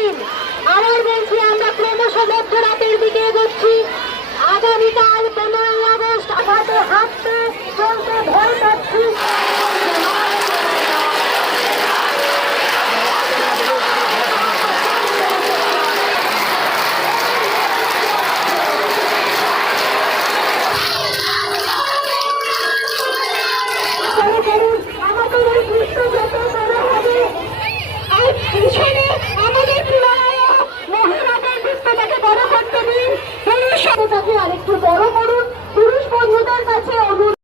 দিন। আবার বলছি, আমরা ক্রমশ মধ্যরাতের দিকে এগোচ্ছি। আগামীকাল 15ই আগস্ট হাতে হাঁটতে চলতে ভয় পাচ্ছি। আমাদের এই দৃশ্য যত বড় হবে, আর পিছনে আমাদের মহিলাদের দৃশ্যটাকে বড় করতে দিন। পুরুষ আরেকটু বড় করুন। পুরুষ বন্ধুদের কাছে অনুরোধ।